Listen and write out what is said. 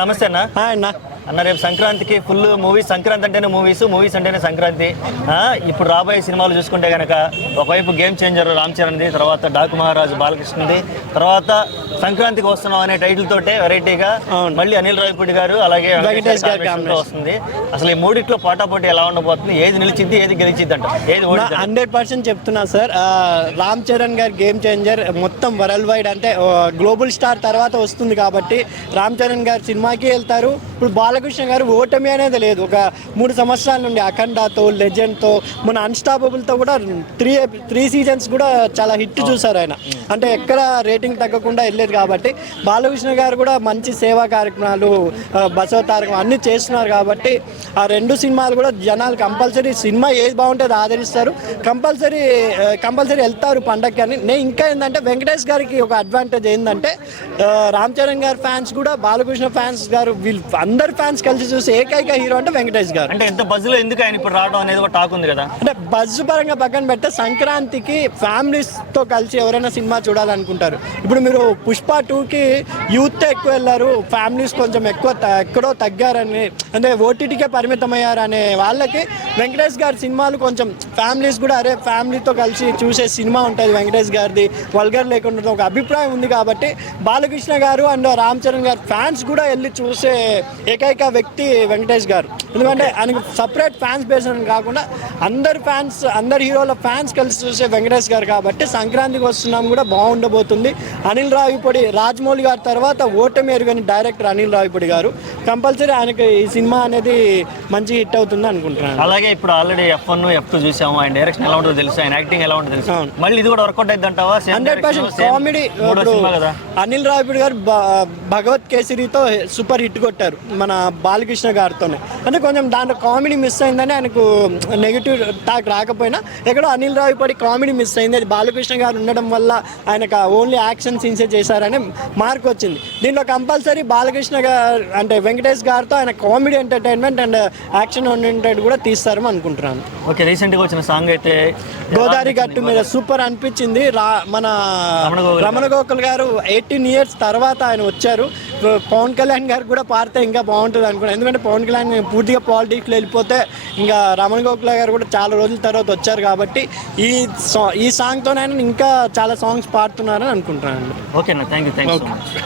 నమస్తే అన్న. అన్న రేపు సంక్రాంతికి ఫుల్ మూవీస్. సంక్రాంతి అంటేనే మూవీస్ అంటేనే సంక్రాంతి. ఇప్పుడు రాబోయే సినిమాలు చూసుకుంటే కనుక ఒకవైపు గేమ్ చేంజర్ రామ్ చరణ్ది, తర్వాత డాకు మహారాజు బాలకృష్ణది, తర్వాత సంక్రాంతికి వస్తున్నాం అనే టైటిల్ తోటే వెరైటీగా మళ్ళీ అనిల్ రావిపూడి గారు అలాగే వెంకటేష్ గారు వస్తుంది. అసలు ఈ మూడిట్లో పోటాపోటీ ఎలా ఉండబోతుంది? ఏది నిలిచిద్ది, ఏది గెలిచిద్ది అంట? ఏది 100% చెప్తున్నా సార్. రామ్ చరణ్ గారు గేమ్ చేంజర్ మొత్తం వరల్డ్ వైడ్ అంటే గ్లోబల్ స్టార్ తర్వాత వస్తుంది కాబట్టి రామ్ చరణ్ గారు సినిమాకి వెళ్తారు. ఇప్పుడు బాలకృష్ణ గారు ఓటమి అనేది లేదు. ఒక 3 సంవత్సరాల నుండి అఖండాతో, లెజెండ్తో, మన అన్స్టాపబుల్తో కూడా 3 సీజన్స్ కూడా చాలా హిట్ చూసారు ఆయన. అంటే ఎక్కడ రేటింగ్ తగ్గకుండా వెళ్ళేది కాబట్టి బాలకృష్ణ గారు కూడా మంచి సేవా కార్యక్రమాలు, బసవ తారకం అన్నీ చేస్తున్నారు కాబట్టి ఆ 2 సినిమాలు కూడా జనాలు కంపల్సరీ సినిమా ఏది బాగుంటుంది ఆదరిస్తారు. కంపల్సరీ వెళ్తారు పండగకి అని. నేను ఇంకా ఏంటంటే వెంకటేష్ గారికి ఒక అడ్వాంటేజ్ ఏంటంటే రామ్ చరణ్ గారి ఫ్యాన్స్ కూడా బాలకృష్ణ ఫ్యాన్స్ గారు వీళ్ళు అందరు ఫ్యాన్స్ కలిసి చూసి ఏకైక హీరో అంటే వెంకటేష్ గారు. అంటే ఎంత బజ్ లో ఎందుకు ఆయన ఇప్పుడు రావడం అనేది ఒక టాక్ ఉంది కదా. అంటే బజ్ పరంగా పక్కన పెడితే సంక్రాంతికి ఫ్యామిలీస్ తో కలిసి ఎవరైనా సినిమా చూడాలనుకుంటారు. ఇప్పుడు మీరు పుష్ప 2కి యూత్ ఎక్కువ వెళ్ళారు, ఫ్యామిలీస్ కొంచెం ఎక్కడో తగ్గారని, అంటే ఓటీటీకే పరిమితమయ్యారనే వాళ్ళకి వెంకటేష్ గారి సినిమాలు కొంచెం ఫ్యామిలీస్ కూడా అరే ఫ్యామిలీతో కలిసి చూసే సినిమా ఉంటుంది వెంకటేష్ గారిది, వల్గర్ లేకుండా ఒక అభిప్రాయం ఉంది కాబట్టి బాలకృష్ణ గారు అండ్ రామ్ చరణ్ గారు ఫ్యాన్స్ కూడా వెళ్ళి చూసే ఏకైక వ్యక్తి వెంకటేష్ గారు. ఎందుకంటే ఆయనకు సపరేట్ ఫ్యాన్స్ బేస్ అని కాకుండా అందరు హీరోల ఫ్యాన్స్ కలిసి చూసే వెంకటేష్ గారు కాబట్టి సంక్రాంతికి వస్తున్నాం కూడా బాగుండబోతుంది. అనిల్ రావిపూడి, రాజమౌళి గారి తర్వాత ఓటమి ఎరుగని డైరెక్టర్ అనిల్ రావిపూడి గారు. కంపల్సరీ ఆయనకి ఈ సినిమా అనేది మంచి హిట్ అవుతుంది అనుకుంటున్నాను. అలాగే ఇప్పుడు ఆల్రెడీ F1, F2 చూసాము. ఆయన డైరెక్షన్ ఎలా ఉంటుందో తెలుసు, ఆయన యాక్టింగ్ ఎలా ఉంటుందో తెలుసు. మళ్ళీ ఇది కూడా వర్కౌట్ అయింది అంటావా? 100% కామెడీ. అనిల్ రావిపూడి గారు భగవత్ కేసరితో సూపర్ హిట్ కొట్టారు మన బాలకృష్ణ గారితోనే. అంటే కొంచెం దాంట్లో కామెడీ మిస్ అయిందని ఆయనకు నెగిటివ్ టాక్ రాకపోయినా ఎక్కడో అనిల్ రావిపూడి కామెడీ మిస్ అయింది. అది బాలకృష్ణ గారు ఉండడం వల్ల ఆయనకు ఓన్లీ యాక్షన్ సీన్సే చేశారని మార్క్ వచ్చింది. దీంట్లో కంపల్సరీ బాలకృష్ణ గారు అంటే వెంకటేష్ గారితో ఆయన comedy entertainment and action oriented కూడా తీస్తారని అనుకుంటున్నాను. ఓకే, రీసెంట్గా వచ్చిన సాంగ్ అయితే గోదావరి గట్టు మీద సూపర్ అనిపించింది. మన రమణ గోకుల్ గారు 18 years తర్వాత ఆయన వచ్చారు. పవన్ కళ్యాణ్ గారు కూడా పాడితే ఇంకా బాగుంటుంది అనుకున్నాను. ఎందుకంటే పవన్ కళ్యాణ్ పూర్తిగా పాలిటిక్స్లో వెళ్ళిపోతే ఇంకా రమణ గోకుల గారు కూడా చాలా రోజుల తర్వాత వచ్చారు కాబట్టి ఈ సాంగ్తోనైనా ఇంకా చాలా సాంగ్స్ పాడుతున్నారని అనుకుంటున్నాను. ఓకేనా, థ్యాంక్ యూ.